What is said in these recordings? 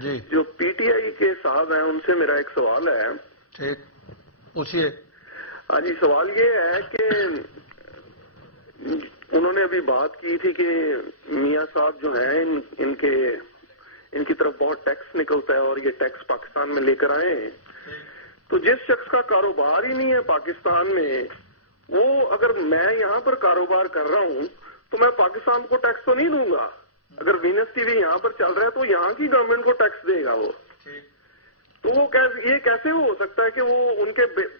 جی جو P T I کے صاحب ہیں ان سے میرا ایک سوال ہے. ٹھیک پوچھیے. ہاں جی، سوال یہ ہے کہ انہوں نے ابھی بات کی تھی کہ میاں صاحب جو ہیں ان کی طرف بہت ٹیکس نکلتا ہے اور یہ ٹیکس پاکستان میں لے کر آئے ہیں. تو جس شخص کا کاروبار ہی نہیں ہے پاکستان میں، وہ اگر میں یہاں پر کاروبار کر رہا ہوں تو میں پاکستان کو ٹیکس تو نہیں دوں گا. اگر وینس ٹی وی یہاں پر چل رہا ہے تو یہاں کی گورنمنٹ کو ٹیکس دے گا وہ. تو وہ یہ کیسے ہو سکتا ہے کہ وہ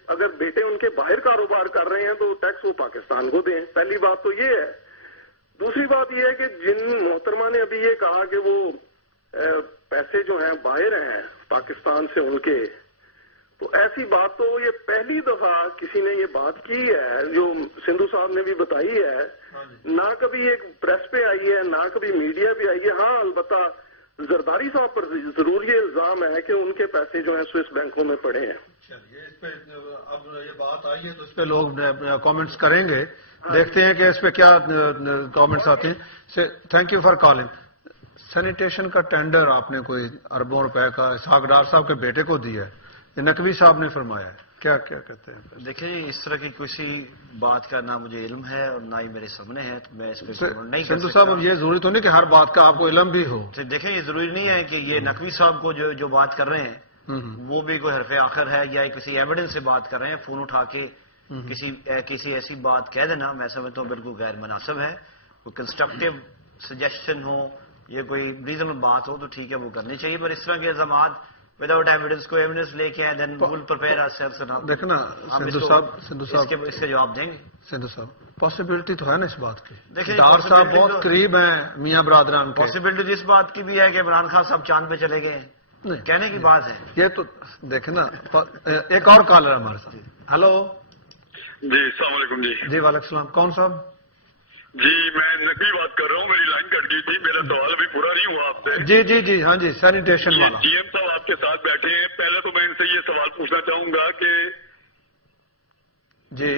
اگر بیٹے ان کے باہر کاروبار کر رہے ہیں تو ٹیکس وہ پاکستان کو دیں؟ پہلی بات تو یہ ہے. دوسری بات یہ ہے کہ جن محترمہ نے ابھی یہ کہا کہ وہ پیسے جو ہیں باہر ہیں پاکستان سے ان کے، تو ایسی بات تو یہ پہلی دفعہ کسی نے یہ بات کی ہے جو سندھو صاحب نے بھی بتائی ہے. نہ کبھی ایک پریس پہ آئی ہے، نہ کبھی میڈیا پہ آئی ہے. ہاں البتہ زرداری صاحب پر ضرور یہ الزام ہے کہ ان کے پیسے جو ہیں سوئس بینکوں میں پڑے ہیں. چلیے اس پہ اب یہ بات آئی ہے تو اس پہ لوگ کامنٹس کریں گے. دیکھتے ہیں کہ اس پہ کیا کامنٹس آتے ہیں. Thank you for calling. Sanitation کا ٹینڈر آپ نے کوئی اربوں روپے کا اسحاق ڈار صاحب کے بیٹے کو دیا ہے، یہ نقوی صاحب نے فرمایا ہے. کیا کہتے ہیں؟ دیکھیے اس طرح کی کسی بات کا نہ مجھے علم ہے اور نہ ہی میرے سامنے ہے، تو میں اس پہ نہیں کر سندھو صاحب یہ ضروری تو نہیں کہ ہر بات کا آپ کو علم بھی ہو. دیکھیں یہ ضروری نہیں ہے کہ یہ نقوی صاحب کو جو بات کر رہے ہیں وہ بھی کوئی حرف آخر ہے یا کسی ایویڈنس سے بات کر رہے ہیں. فون اٹھا کے کسی ایسی بات کہہ دینا میں سمجھتا ہوں بالکل غیر مناسب ہے. کوئی کنسٹرکٹیو سجیشن ہو، یہ کوئی ریزنبل بات ہو تو ٹھیک ہے وہ کرنی چاہیے، پر اس طرح کے الزامات وداؤٹ ایویڈنس کو ایویڈنس لے کے دین ول پریپیئر آور سیلفز. دیکھنا سندھو صاحب اس کے جواب دیں گے. سندھو صاحب پاسبلٹی تو ہے نا اس بات کی. ڈار صاحب بہت قریب ہیں میاں برادران کے. پاسبلٹی تو اس بات کی بھی ہے کہ عمران خان صاحب چاند پہ چلے گئے ہیں، کہنے کی بات ہے. یہ تو دیکھنا. ایک اور کالر ہمارے ساتھ. ہلو جی السلام علیکم. جی وعلیکم السلام. کون صاحب؟ جی میں نقوی بات کر رہا ہوں، میری لائن کٹ گئی تھی، میرا سوال ابھی پورا نہیں ہوا آپ سے. جی ہاں جی سینیٹیشن والا. ڈی ایم صاحب آپ کے ساتھ بیٹھے ہیں. پہلے تو میں ان سے یہ سوال پوچھنا چاہوں گا کہ جی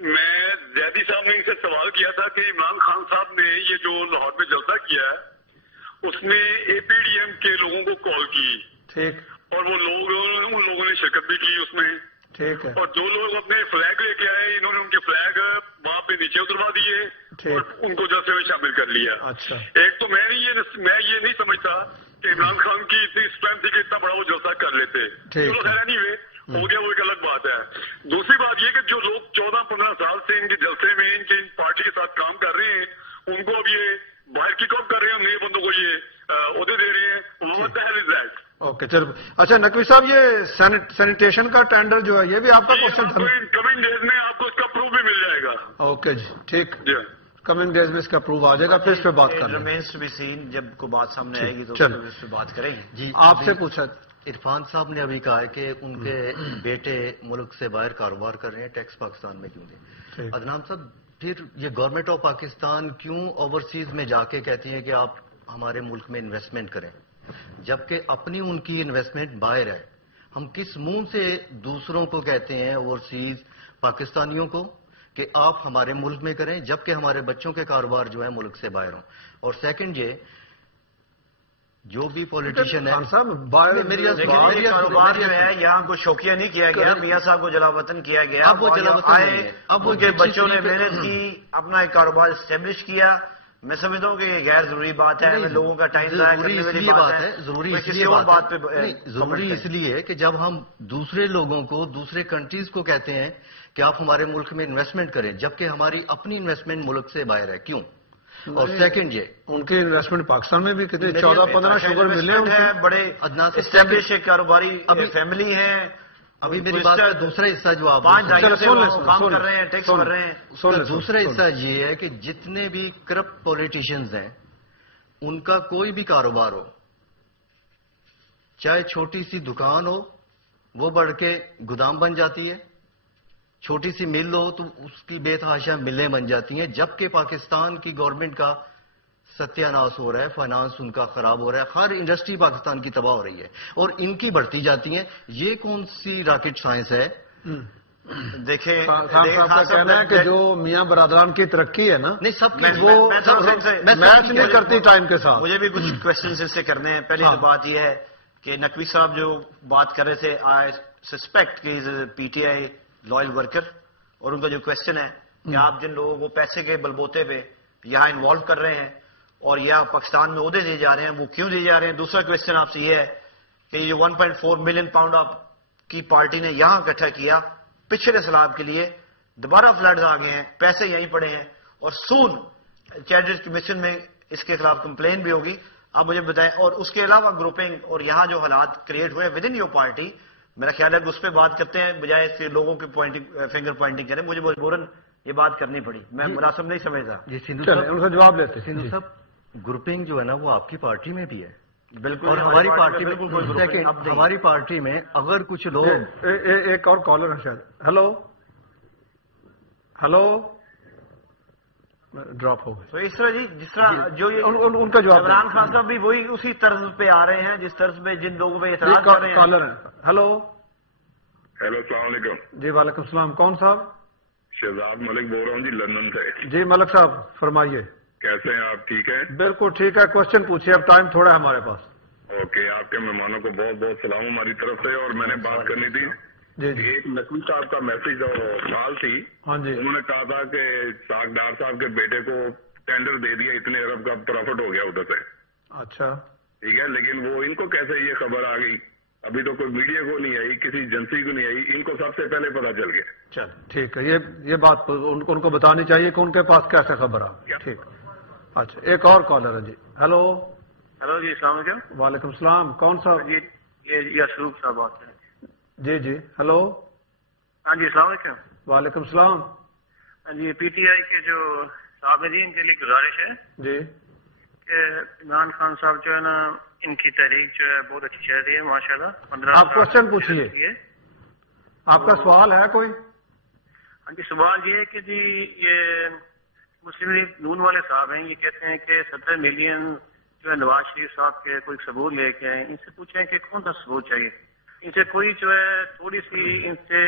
میں زیدی صاحب نے ان سے سوال کیا تھا کہ عمران خان صاحب نے یہ جو لاہور میں جلسہ کیا ہے اس میں اے پی ڈی ایم کے لوگوں کو کال کی. ٹھیک. اور وہ ان لوگوں نے شرکت بھی کی اس میں. ٹھیک ہے. اور جو لوگ اپنے فلیگ لے کے آئے انہوں نے ان کے فلیگ وہاں پہ نیچے اتروا دیے اور ان کو جلسے میں شامل کر لیا. اچھا. ایک تو میں یہ نہیں سمجھتا کہ عمران خان کی اتنی اسٹرینتھ تھی کہ اتنا بڑا وہ جلسہ کر لیتے. چلو خیر نہیں ہوئے ہو گیا، وہ ایک الگ بات ہے. دوسری بات یہ کہ جو لوگ 14-15 سال سے ان کے جلسے میں ان کی پارٹی کے ساتھ کام کر رہے ہیں ان کو اب یہ باہر کک آف کر رہے ہیں، نئے بندوں کو یہ عہدے دے رہے ہیں. What the hell is that؟ Okay چلو. اچھا نقوی صاحب یہ سینیٹیشن کا ٹینڈر جو ہے یہ بھی آپ کا کوشچن تھا. کمنگ ڈیز میں آپ کو اس کا پروف بھی مل جائے گا. اوکے جی ٹھیک. کمنگ ڈیز میں اس کا پروف آ جائے گا، پھر اس پہ بات کریں گے. جب کوئی بات سامنے آئے گی تو اس پہ بات کریں گے. جی آپ سے پوچھا عرفان صاحب نے ابھی کہا ہے کہ ان کے بیٹے ملک سے باہر کاروبار کر رہے ہیں، ٹیکس پاکستان میں کیوں دیں؟ عدنان صاحب پھر یہ گورنمنٹ آف پاکستان کیوں اوورسیز میں جا کے کہتی ہے کہ آپ ہمارے ملک میں انویسٹمنٹ کریں جبکہ اپنی ان کی انویسٹمنٹ باہر ہے؟ ہم کس منہ سے دوسروں کو کہتے ہیں اوورسیز پاکستانیوں کو کہ آپ ہمارے ملک میں کریں جبکہ ہمارے بچوں کے کاروبار جو ہے ملک سے باہر ہوں؟ اور سیکنڈ یہ جو بھی پولیٹیشین ہے میری کاروبار جو ہے یہاں کو شوقیہ نہیں کیا گیا، میاں صاحب کو جلا وطن کیا گیا. اب وہ جلا وطن ہے، اب ان کے بچوں نے محنت کی، اپنا ایک کاروبار اسٹیبلش کیا. میں سمجھتا ہوں کہ یہ غیر ضروری بات ہے، لوگوں کا ٹائم ضائع کرنے والی بات ہے. ضروری اس لیے کہ جب ہم دوسرے لوگوں کو دوسرے کنٹریز کو کہتے ہیں کہ آپ ہمارے ملک میں انویسٹمنٹ کریں جبکہ ہماری اپنی انویسٹمنٹ ملک سے باہر ہے، کیوں؟ اور سیکنڈ یہ ان کی انویسٹمنٹ پاکستان میں بھی کتنے 14-15 شوگر ملے ہیں، بڑے اسٹیبلش کاروباری فیملی ہیں. ابھی میری بات کا دوسرا حصہ جو آپ کام کر رہے ہیں، ٹیکس بھر رہے ہیں. دوسرا حصہ یہ ہے کہ جتنے بھی کرپٹ پولیٹیشینز ہیں ان کا کوئی بھی کاروبار ہو، چاہے چھوٹی سی دکان ہو وہ بڑھ کے گودام بن جاتی ہے، چھوٹی سی مل ہو تو اس کی بے تحاشا ملیں بن جاتی ہیں، جبکہ پاکستان کی گورنمنٹ کا ستیہ ناش ہو رہا ہے، فائنانس ان کا خراب ہو رہا ہے، ہر انڈسٹری پاکستان کی تباہ ہو رہی ہے اور ان کی بڑھتی جاتی ہیں. یہ کون سی راکٹ سائنس ہے دیکھیں خان صاحب کا کہنا ہے کہ جو میاں برادران کی ترقی ہے نا نہیں سب وہ میچ نہیں کرتی ٹائم کے ساتھ. مجھے بھی کچھ کوشچنز اس سے کرنے ہیں. پہلی تو بات یہ ہے کہ نقوی صاحب جو بات کر رہے تھے, آئی سسپیکٹ کہ P T I loyal worker, اور ان کا جو کوشچن ہے کہ آپ جن لوگوں کو پیسے کے بلبوتے پہ یہاں انوالو کر رہے ہیں اور یہاں پاکستان میں عہدے دیے جا رہے ہیں, وہ کیوں دیے جا رہے ہیں. دوسرا کوشچن آپ سے یہ ہے کہ یہ 1.4 ملین پاؤنڈ آپ کی پارٹی نے یہاں اکٹھا کیا پچھلے سیلاب کے لیے, دوبارہ فلڈز آ گئے ہیں, پیسے یہیں پڑے ہیں, اور سون چیریٹیز کمیشن میں اس کے خلاف کمپلین بھی ہوگی. آپ مجھے بتائیں, اور اس کے علاوہ گروپنگ اور یہاں جو حالات کریٹ ہوئے ود ان یور پارٹی, میرا خیال ہے کہ اس پہ بات کرتے ہیں بجائے اس کے لوگوں کی فنگر پوائنٹنگ کریں. مجھے مجبوراً یہ بات کرنی پڑی, میں مناسب نہیں سمجھتا. ان کا جواب دیتے ہیں. سندھو صاحب, گروپنگ جو ہے نا وہ آپ کی پارٹی میں بھی ہے, بالکل, اور ہماری پارٹی میں ہماری پارٹی میں اگر کچھ لوگ ایک اور کالر ہے شاید. ہلو ڈراپ ہو گئے. تو اس طرح جی جس طرح جو ان کا جواب عمران خان صاحب بھی وہی اسی طرز پہ آ رہے ہیں جس طرز پہ جن لوگوں پہ اعتراض کر رہے ہیں. کالر ہیں. ہلو السلام علیکم. جی وعلیکم السلام. کون صاحب؟ شہزاد ملک بول رہا ہوں جی, لندن سے. جی ملک صاحب فرمائیے. کیسے ہیں آپ؟ ٹھیک ہیں؟ بالکل ٹھیک ہے. کوشچن پوچھیے, اب ٹائم تھوڑا ہے ہمارے پاس. اوکے, آپ کے مہمانوں کو بہت بہت سلام ہماری طرف سے. اور میں نے بات کرنی تھی, جی جی ایک نقوی صاحب کا میسج اور سوال تھی. ہاں جی. انہوں نے کہا تھا کہ ساک ڈار صاحب کے بیٹے کو ٹینڈر دے دیا, اتنے ارب کا پروفٹ ہو گیا ادھر سے. اچھا ٹھیک ہے, لیکن وہ ان کو کیسے یہ خبر آ گئی؟ ابھی تو کوئی میڈیا کو نہیں آئی, کسی ایجنسی کو نہیں آئی, ان کو سب سے پہلے پتا چل گیا. چل ٹھیک ہے, یہ بات ان کو بتانی چاہیے کہ ان کے پاس کیسے خبر آ گئی. ٹھیک. اچھا ایک اور کالر ہے جی. ہلو جی السلام علیکم. وعلیکم السلام. کون صاحب؟ جی یہ یسروق صاحب بات کریں. جی جی. ہلو. ہاں جی السلام علیکم. وعلیکم السلام. جی پی ٹی آئی کے جو صاحب جی, ان کے لیے گزارش ہے جی کہ عمران خان صاحب جو ہے نا, ان کی تحریک جو ہے بہت اچھی چل رہی ہے ماشاء اللہ. 15 آپ کوشچن پوچھیے. آپ کا سوال ہے کوئی؟ ہاں جی سوال یہ ہے کہ جی یہ مسلم لیگ نون والے صاحب ہیں, یہ کہتے ہیں کہ 70 ملین جو ہے نواز شریف صاحب کے کوئی ثبوت لے کے آئے. ان سے پوچھیں کہ کون سا ثبوت چاہیے. ان سے کوئی جو ہے تھوڑی سی ان سے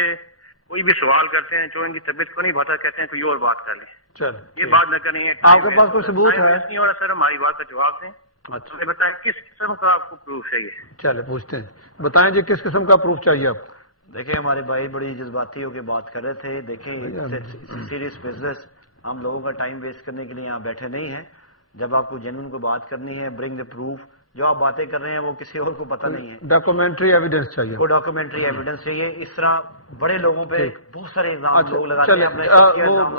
کوئی بھی سوال کرتے ہیں جو ان کی طبیعت کو نہیں بتا, کہتے ہیں کوئی اور بات کر لیں. چل یہ بات نہ کریں. آپ کے پاس کوئی ثبوت ہے؟ نہیں ہو رہا سر, ہماری بات کا جواب دیں. اچھا بتائیں کس قسم کا آپ کو پروف چاہیے. چلے پوچھتے ہیں, بتائیں جی کس قسم کا پروف چاہیے آپ کو. دیکھیں ہمارے بھائی بڑی جذباتی ہو کے بات کر رہے تھے. دیکھیں سیریس بزنس, ہم لوگوں کا ٹائم ویسٹ کرنے کے لیے یہاں بیٹھے نہیں ہیں. جب آپ کو جنون کو بات کرنی ہے, برنگ دا پروف. جو آپ باتیں کر رہے ہیں وہ کسی اور کو پتہ نہیں ہے. ڈاکومنٹری ایویڈنس چاہیے, وہ ڈاکومنٹری ایویڈنس چاہیے. اس طرح بڑے لوگوں پہ بہت سارے الزام لوگ لگاتے چلے ہیں.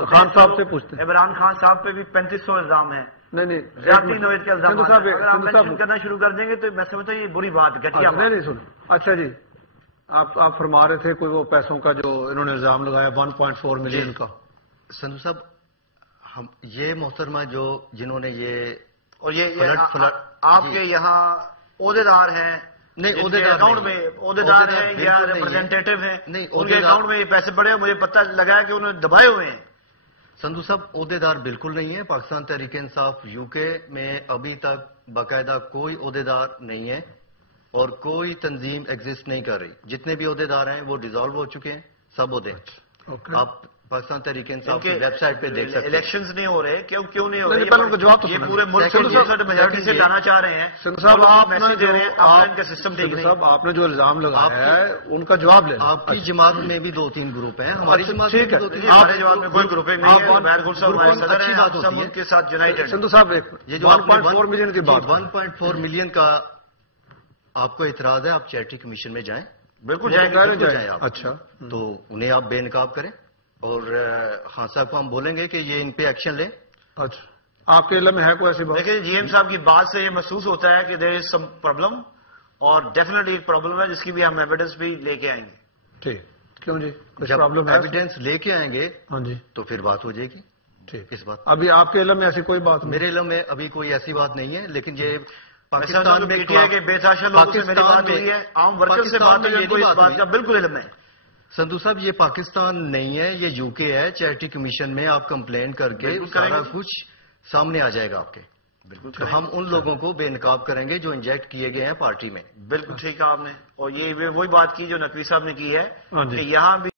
خان صاحب سے پوچھتے ہیں. عمران خان صاحب پہ بھی 3500 الزام ہیں. نہیں ذاتی نوعیت کے الزام. اگر آپ مینشن کرنا شروع کر دیں گے تو میں سمجھتا ہوں یہ بری بات گھٹیا. نہیں سن. اچھا جی, آپ فرما رہے تھے کوئی وہ پیسوں کا جو انہوں نے الزام لگایا 1.4 ملین کا. سندھو صاحب, ہم یہ محترمہ جو جنہوں نے یہ اور یہ آپ کے یہاں عہدیدار ہیں, نہیں اکاؤنٹ میں عہدیدار ہیں یا ریپرزینٹیٹو ہیں, ان کے اکاؤنٹ میں یہ پیسے پڑے ہیں. مجھے پتہ لگا ہے کہ انہوں نے دبائے ہوئے ہیں. سندھو صاحب عہدیدار بالکل نہیں ہے. پاکستان تحریک انصاف یو کے میں ابھی تک باقاعدہ کوئی عہدیدار نہیں ہے اور کوئی تنظیم ایگزسٹ نہیں کر رہی. جتنے بھی عہدیدار ہیں وہ ڈیزالو ہو چکے ہیں, سب عہدے. آپ پاکستان تحریک انصاف کی ویب سائٹ پہ دیکھ سکتے ہیں. الیکشنز نہیں ہو رہے, کیوں نہیں ہو رہے؟ یہ پورے ملک سے میجورٹی سے لانا چاہ رہے ہیں. صاحب آپ نے جو الزام لگایا ہے ان کا جواب لیں. آپ کی جماعت میں بھی 2-3 گروپ ہیں, ہماری جماعت ٹھیک ہے, ہمارے جماعت میں کوئی گروپ نہیں ہے. اچھی بات ہوتی ہے کے ساتھ یونائٹڈ. سندھو صاحب یہ جو 1.4 ملین کی بات, 1.4 ملین کا آپ کو اعتراض ہے, آپ چیریٹی کمیشن میں جائیں. بالکل جائیں آپ. اچھا تو انہیں آپ بے نقاب کریں اور خان صاحب کو ہم بولیں گے کہ یہ ان پہ ایکشن لیں. اچھا آپ کے علم میں ہے کوئی ایسی بات؟ دیکھیں جی ایم صاحب کی بات سے یہ محسوس ہوتا ہے کہ دیر از سم پرابلم, اور ڈیفینیٹلی ایک پرابلم ہے جس کی بھی ہم ایویڈنس بھی لے کے آئیں گے. ٹھیک, کیوں جی کچھ جب پرابلم ہے ایویڈنس لے کے آئیں گے ہاں جی تو پھر بات ہو جائے گی. ٹھیک, اس بات ابھی آپ کے علم میں ایسی کوئی بات؟ میرے علم میں ابھی کوئی ایسی بات نہیں ہے, لیکن یہ پاکستان میں کہ بے تحاشا لوگوں سے میری بات ہوئی ہے, عام ورکر سے بات ہوئی ہے, کوئی اس بات کا بالکل علم ہے. سندھو صاحب یہ پاکستان نہیں ہے, یہ یو کے ہے. چیریٹی کمیشن میں آپ کمپلین کر کے سارا کچھ سامنے آ جائے گا آپ کے. بالکل, تو ہم ان لوگوں کو بے نقاب کریں گے جو انجیکٹ کیے گئے ہیں پارٹی میں. بالکل ٹھیک ہے آپ نے, اور یہ وہی بات کی جو نقوی صاحب نے کی ہے کہ یہاں بھی